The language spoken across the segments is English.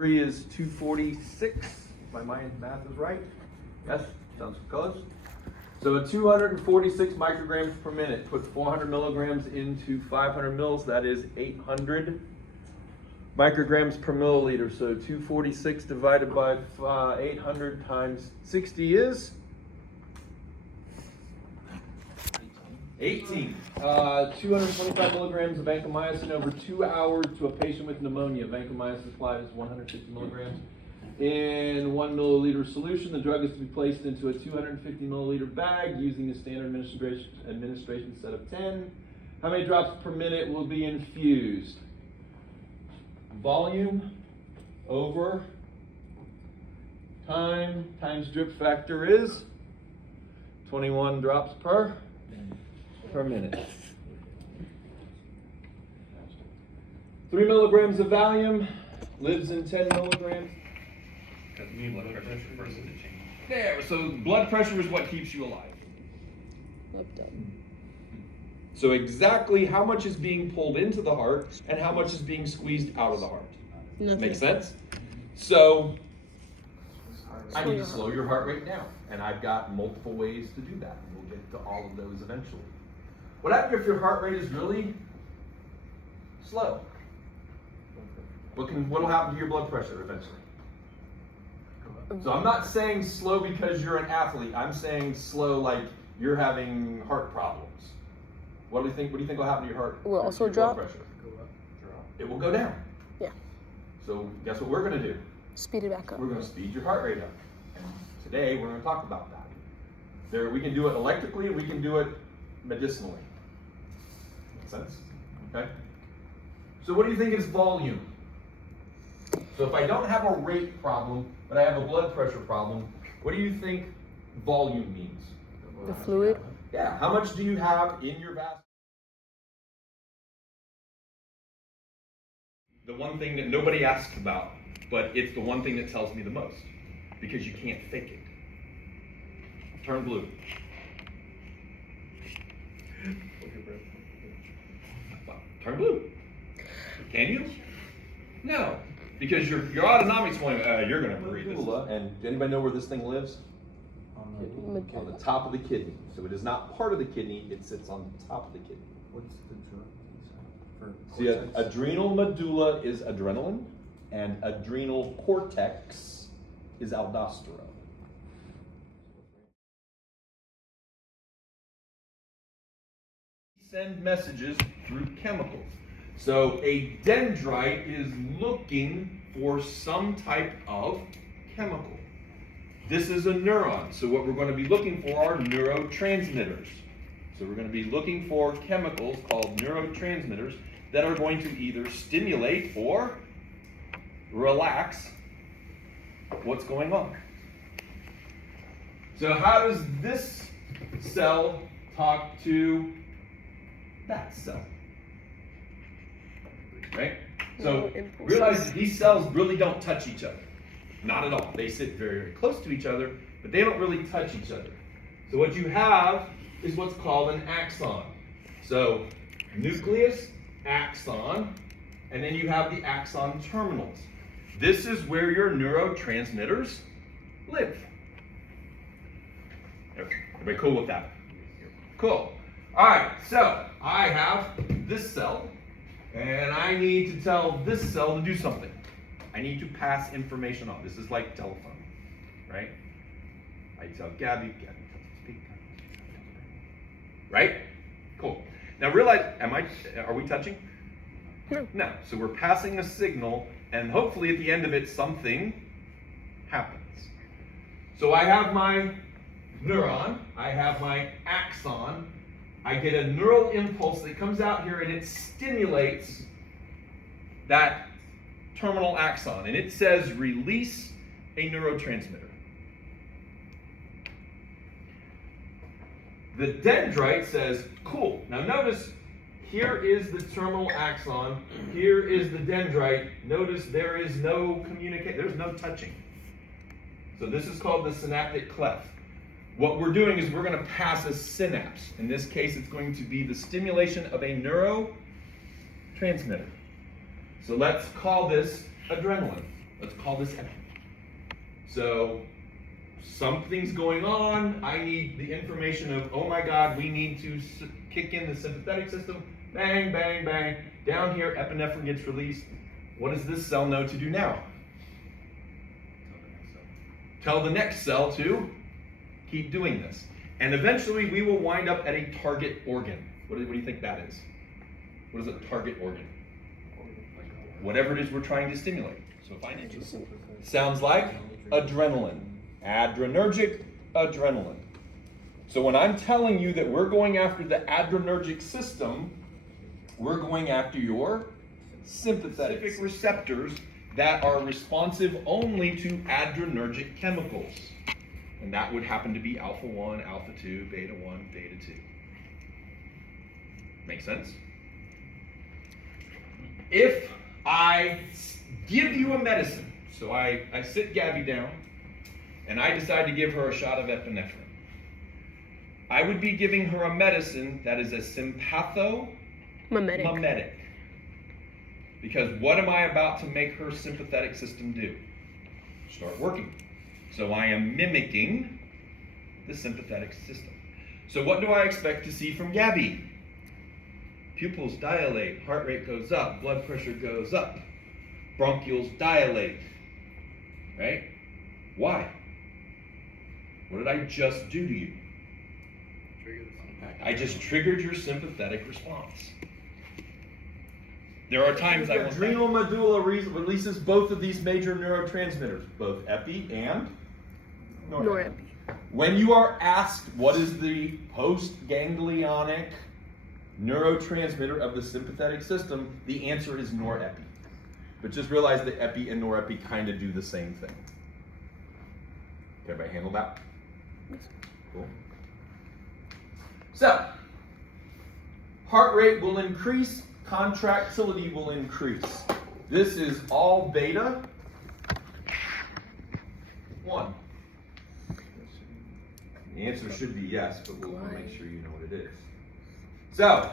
3 is 246. My math is right. Yes, sounds close. So at 246 micrograms per minute, put 400 milligrams into 500 mils. That is 800 micrograms per milliliter. So 246 divided by 800 times 60 is 18. 225 milligrams of vancomycin over 2 hours to a patient with pneumonia. Vancomycin supplied is 150 milligrams in 1 milliliter solution. The drug is to be placed into a 250 milliliter bag using a standard administration set of 10. How many drops per minute will be infused? Volume over time times drip factor is 21 drops per minute. 3 milligrams of Valium lives in 10 milligrams. There, so blood pressure is what keeps you alive. So exactly how much is being pulled into the heart and how much is being squeezed out of the heart. Nothing. Make sense? So I need to slow your heart rate down, and I've got multiple ways to do that. We'll get to all of those eventually. What happens if your heart rate is really slow? What will happen to your blood pressure eventually? So I'm not saying slow because you're an athlete. I'm saying slow like you're having heart problems. What do you think will happen to your heart? Will also your drop. Blood pressure? It will go down. Yeah. So guess what we're going to do? Speed it back up. We're going to speed your heart rate up. And today we're going to talk about that. We can do it electrically, we can do it medicinally. Make sense? Okay. So what do you think is volume? So if I don't have a rate problem, but I have a blood pressure problem, what do you think volume means? The fluid. Yeah, how much do you have in your vascular? The one thing that nobody asks about, but it's the one thing that tells me the most, because you can't fake it. Turn blue. Turn blue. Can you? No, because your autonomic's going, you're going to breathe this. And anybody know where this thing lives? On the top of the kidney. So it is not part of the kidney, it sits on the top of the kidney. What's the drug? See, adrenal medulla is adrenaline, and adrenal cortex is aldosterone. Send messages through chemicals. So a dendrite is looking for some type of chemical. This is a neuron, so what we're going to be looking for are neurotransmitters. So we're going to be looking for chemicals called neurotransmitters that are going to either stimulate or relax what's going on. So how does this cell talk to that cell? Right? So realize that these cells really don't touch each other. Not at all. They sit very, very close to each other, but they don't really touch each other. So what you have is what's called an axon. So nucleus, axon, and then you have the axon terminals. This is where your neurotransmitters live. Everybody cool with that? Cool. All right, so I have this cell, and I need to tell this cell to do something. I need to pass information on. This is like telephone, right? I tell Gabby tells me to speak. Right? Cool. Now realize, are we touching? No. So we're passing a signal, and hopefully at the end of it, something happens. So I have my neuron, I have my axon, I get a neural impulse that comes out here and it stimulates that terminal axon, and it says release a neurotransmitter. The dendrite says, cool. Now notice, here is the terminal axon, here is the dendrite. Notice there is no communication, there's no touching. So this is called the synaptic cleft. What we're doing is we're going to pass a synapse. In this case, it's going to be the stimulation of a neurotransmitter. So let's call this adrenaline. Let's call this epi. So something's going on. I need the information of, oh my God, we need to kick in the sympathetic system. Bang, bang, bang. Down here, epinephrine gets released. What does this cell know to do now? Tell the next cell to keep doing this. And eventually we will wind up at a target organ. What do you think that is? What is a target organ? Whatever it is we're trying to stimulate. So if I need to. Sounds like adrenaline. Adrenergic adrenaline. So when I'm telling you that we're going after the adrenergic system, we're going after your sympathetic receptors that are responsive only to adrenergic chemicals. And that would happen to be alpha 1, alpha 2, beta 1, beta 2. Make sense? If I give you a medicine, so I sit Gabby down and I decide to give her a shot of epinephrine, I would be giving her a medicine that is a sympathomimetic. Because what am I about to make her sympathetic system do? Start working. So I am mimicking the sympathetic system. So what do I expect to see from Gabby? Pupils dilate, heart rate goes up, blood pressure goes up, bronchioles dilate, right? Why? What did I just do to you? I just triggered your sympathetic response. There are times the adrenal medulla releases both of these major neurotransmitters, both epi and norepi. When you are asked what is the postganglionic neurotransmitter of the sympathetic system, the answer is norepi. But just realize that epi and norepi kind of do the same thing. Can everybody handle that? Cool. So, heart rate will increase, contractility will increase. This is all beta 1. The answer should be yes, but we'll make sure you know what it is. So,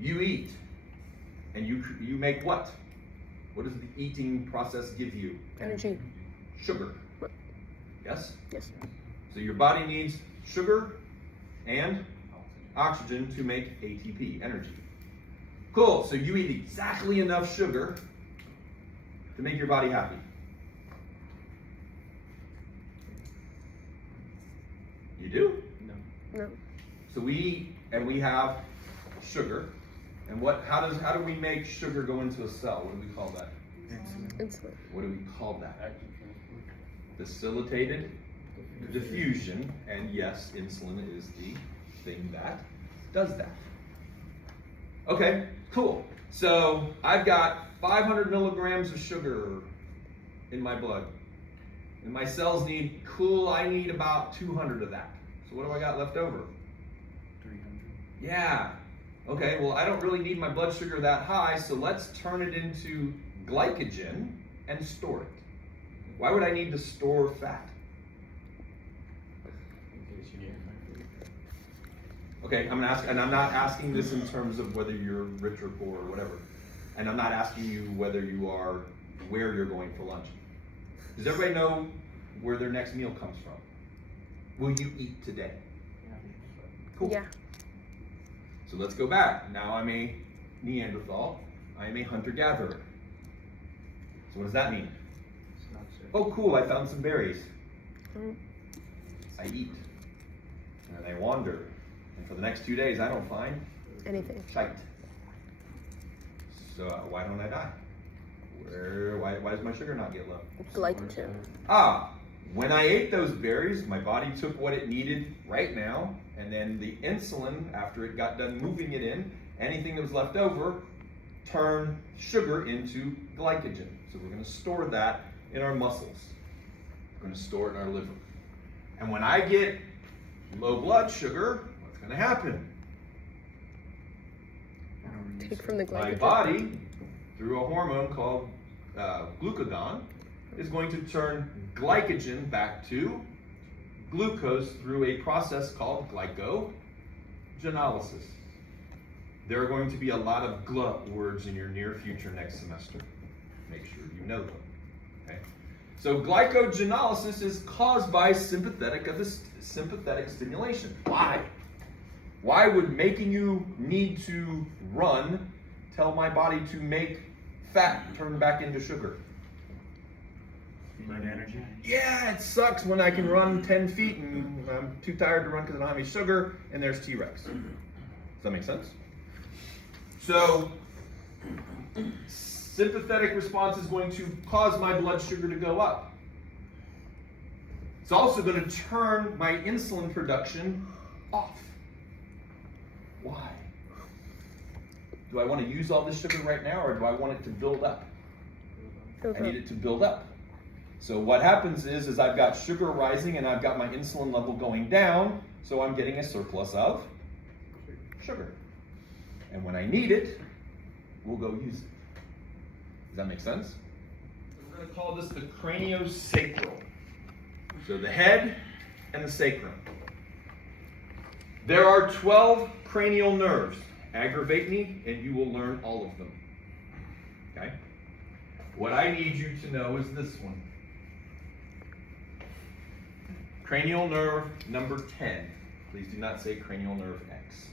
you eat, and you make what? What does the eating process give you? Energy. Sugar. Yes? Yes. So your body needs sugar and oxygen to make ATP, energy. Cool, so you eat exactly enough sugar to make your body happy. You do? No. So we eat and we have sugar. And how do we make sugar go into a cell? What do we call that? Insulin. What do we call that? Facilitated diffusion. And yes, insulin is the thing that does that. Okay, cool. So I've got 500 milligrams of sugar in my blood. And my cells need, I need about 200 of that. So what do I got left over? 300. Yeah. Okay, well, I don't really need my blood sugar that high, so let's turn it into glycogen and store it. Why would I need to store fat? Okay, I'm gonna ask, and I'm not asking this in terms of whether you're rich or poor or whatever. And I'm not asking you whether you are, where you're going for lunch. Does everybody know where their next meal comes from? Will you eat today? Cool. Yeah. So let's go back. Now I'm a Neanderthal. I am a hunter-gatherer. So what does that mean? Oh, cool, I found some berries. I eat. And I wander. And for the next 2 days, I don't find Anything. shite. So why don't I die? Why does my sugar not get low? Glycogen. When I ate those berries, my body took what it needed right now, and then the insulin, after it got done moving it in, anything that was left over, turned sugar into glycogen. So we're going to store that in our muscles. We're going to store it in our liver. And when I get low blood sugar, what's going to happen? Take from the glycogen. My body, through a hormone called glucagon, is going to turn glycogen back to glucose through a process called glycogenolysis. There are going to be a lot of GLA words in your near future next semester. Make sure you know them. Okay? So glycogenolysis is caused by sympathetic stimulation. Why? Why would making you need to run tell my body to make fat turn back into sugar? Burn energy. Yeah, it sucks when I can run 10 feet and I'm too tired to run because I don't have any sugar and there's T-Rex. Does that make sense? So, sympathetic response is going to cause my blood sugar to go up. It's also going to turn my insulin production off. Why? Do I want to use all this sugar right now, or do I want it to build up? I need it to build up. So what happens is I've got sugar rising and I've got my insulin level going down, so I'm getting a surplus of sugar. And when I need it, we'll go use it. Does that make sense? We're going to call this the craniosacral. So the head and the sacrum. There are 12 cranial nerves. Aggravate me and you will learn all of them. Okay? What I need you to know is this one. Cranial nerve number 10. Please do not say cranial nerve X.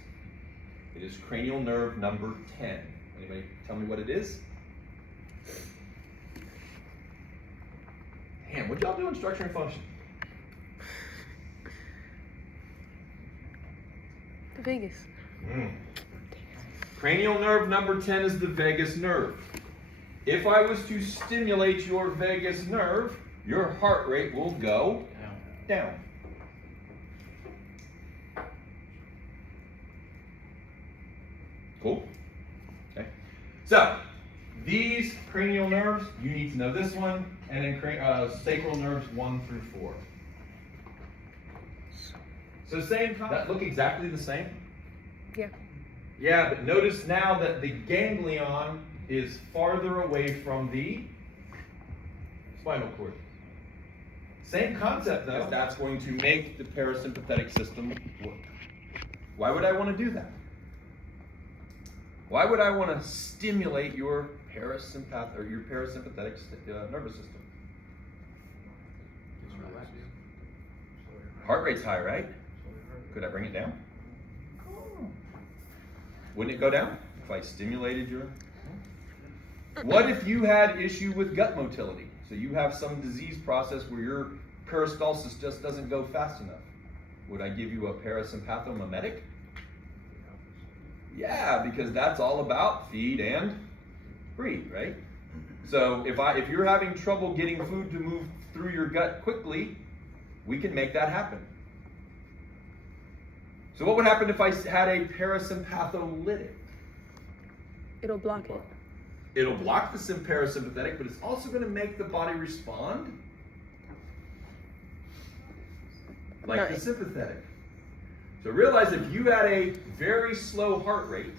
It is cranial nerve number 10. Anybody tell me what it is? Damn, what y'all do in structure and function? The vagus. Cranial nerve number 10 is the vagus nerve. If I was to stimulate your vagus nerve, your heart rate will go down. Cool? Okay. So, these cranial nerves, you need to know this one, and then sacral nerves 1 through 4. So that look exactly the same? Yeah. Yeah, but notice now that the ganglion is farther away from the spinal cord. Same concept though. That's going to make the parasympathetic system work. Why would I want to do that? Why would I want to stimulate your parasympathetic nervous system? Heart rate's high, right? Could I bring it down? Wouldn't it go down if I stimulated your... What if you had issue with gut motility? So you have some disease process where your peristalsis just doesn't go fast enough. Would I give you a parasympathomimetic? Yeah, because that's all about feed and breathe, right? So if you're having trouble getting food to move through your gut quickly, we can make that happen. So what would happen if I had a parasympatholytic? It'll block it. It'll block the parasympathetic, but it's also going to make the body respond like the sympathetic. So realize if you had a very slow heart rate,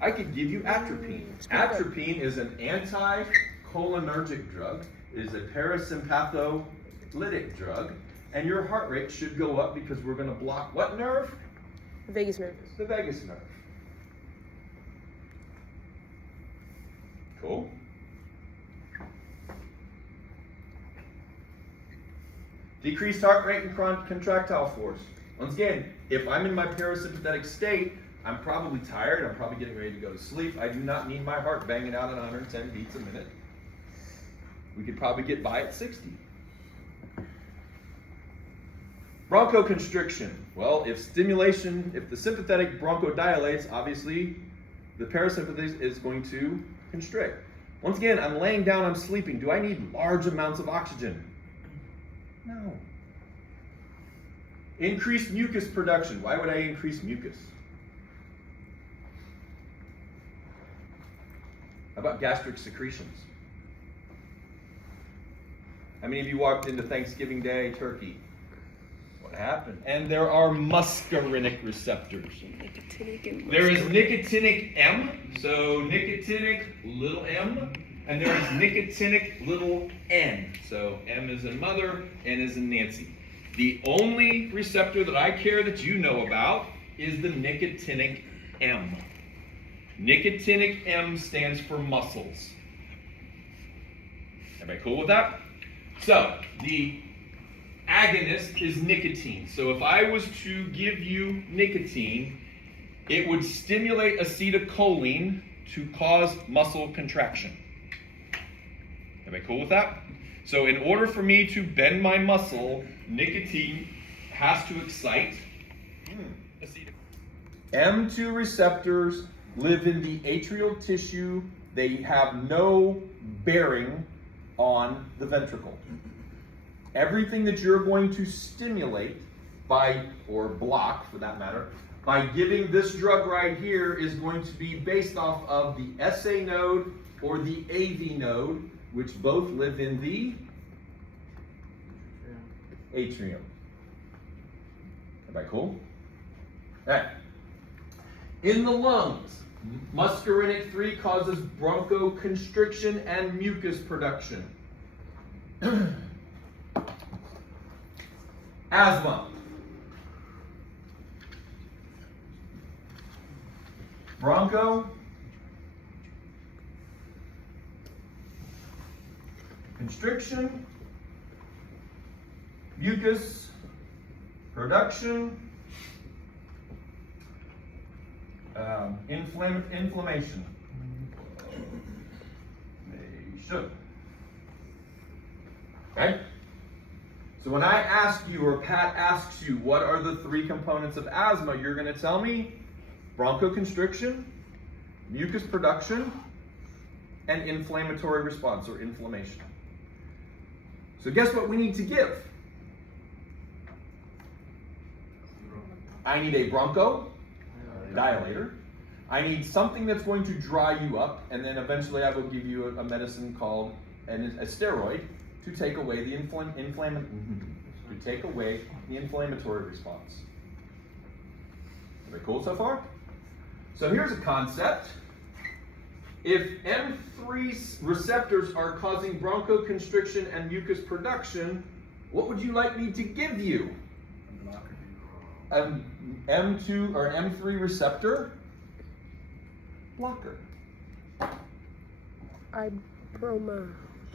I could give you atropine. Atropine is an anticholinergic drug. It is a parasympatholytic drug. And your heart rate should go up because we're going to block what nerve? The vagus nerve. The vagus nerve. Cool. Decreased heart rate and contractile force. Once again, if I'm in my parasympathetic state, I'm probably tired. I'm probably getting ready to go to sleep. I do not need my heart banging out at 110 beats a minute. We could probably get by at 60. Bronchoconstriction. Well, if the sympathetic bronchodilates, obviously the parasympathetic is going to constrict. Once again, I'm laying down, I'm sleeping. Do I need large amounts of oxygen? No. Increased mucus production. Why would I increase mucus? How about gastric secretions? How many of you walked into Thanksgiving Day turkey? What happened? And there are muscarinic receptors. There is nicotinic M, so nicotinic little m, and there is nicotinic little n. So M is in mother, N is in Nancy. The only receptor that I care that you know about is the nicotinic M. Nicotinic M stands for muscles. Everybody cool with that? So, the agonist is nicotine. So if I was to give you nicotine, it would stimulate acetylcholine to cause muscle contraction. Everybody cool with that? So in order for me to bend my muscle, nicotine has to excite acetylcholine. M2 receptors live in the atrial tissue. They have no bearing on the ventricle. Everything that you're going to stimulate by, or block for that matter, by giving this drug right here is going to be based off of the SA node or the AV node, which both live in the atrium. Everybody cool? All right. In the lungs, muscarinic 3 causes bronchoconstriction and mucus production. Asthma. Constriction, mucus production, inflammation. They should. Okay? So when I ask you, or Pat asks you, what are the 3 components of asthma, you're going to tell me bronchoconstriction, mucus production, and inflammatory response, or inflammation. So guess what we need to give? I need a bronchodilator. I need something that's going to dry you up, and then eventually I will give you a medicine called a steroid to take away the inflammatory response. Everybody cool so far? So here's a concept. If M3 receptors are causing bronchoconstriction and mucus production, what would you like me to give you? An M2 or an M3 receptor blocker.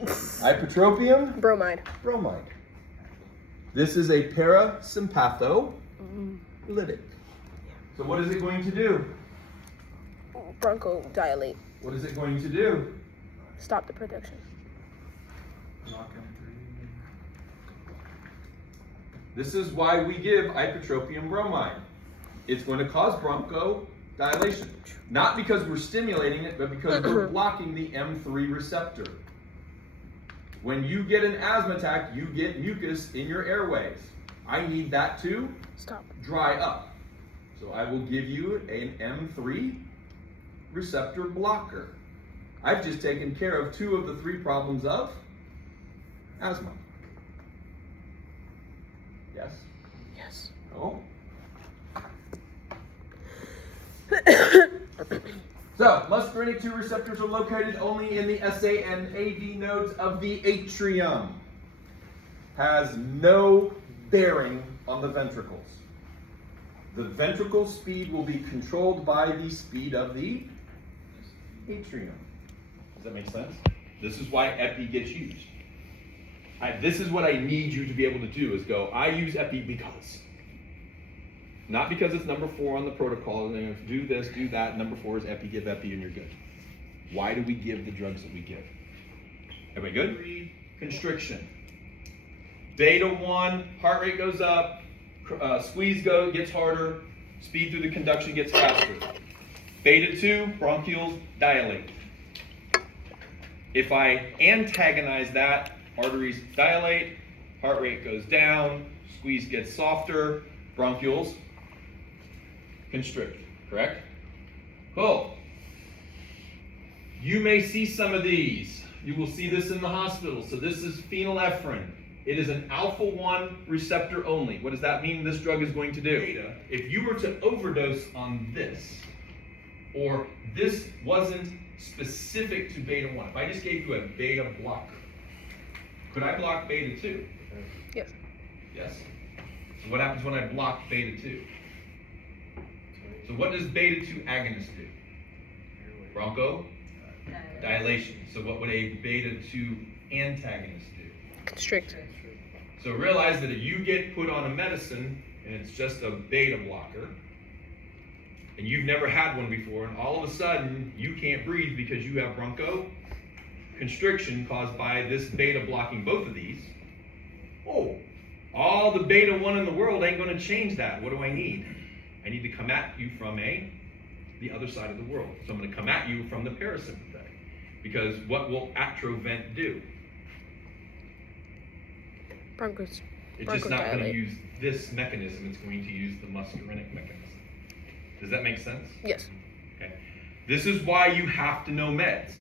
Ipratropium? Bromide. Bromide. This is a parasympatholytic. So what is it going to do? Bronchodilate. What is it going to do? Stop the production. This is why we give ipratropium bromide. It's going to cause bronchodilation. Not because we're stimulating it, but because we're blocking the M3 receptor. When you get an asthma attack, you get mucus in your airways. I need that to dry up. So I will give you an M3 receptor blocker. I've just taken care of 2 of the 3 problems of asthma. Yes? Yes. No? So, muscarinic 2 receptors are located only in the SA and AV nodes of the atrium. Has no bearing on the ventricles. The ventricle speed will be controlled by the speed of the atrium. Does that make sense? This is why epi gets used. This is what I need you to be able to do, is go, I use epi because. Not because it's number 4 on the protocol, and if do this, do that, number 4 is epi, give epi, and you're good. Why do we give the drugs that we give? Everybody good? Constriction. Beta 1, heart rate goes up, squeeze gets harder, speed through the conduction gets faster. Beta 2, bronchioles dilate. If I antagonize that, arteries dilate, heart rate goes down, squeeze gets softer, bronchioles constrict, correct? Cool. You may see some of these. You will see this in the hospital. So this is phenylephrine. It is an alpha-1 receptor only. What does that mean this drug is going to do? If you were to overdose on this, or this wasn't specific to beta-1, if I just gave you a beta blocker, could I block beta-2? Yes. Yes. So what happens when I block beta-2? So what does beta-2 agonist do? Broncho Dilation. So what would a beta 2 antagonist do? Constrict. So realize that if you get put on a medicine and it's just a beta blocker, and you've never had one before, and all of a sudden you can't breathe because you have bronchoconstriction caused by this beta blocking both of these. Oh, all the beta 1 in the world ain't going to change that. What do I need? I need to come at you from the other side of the world. So I'm going to come at you from the parasympathetic. Because what will atrovent do? Bronchos. It's just not going to use this mechanism. It's going to use the muscarinic mechanism. Does that make sense? Yes. Okay. This is why you have to know meds.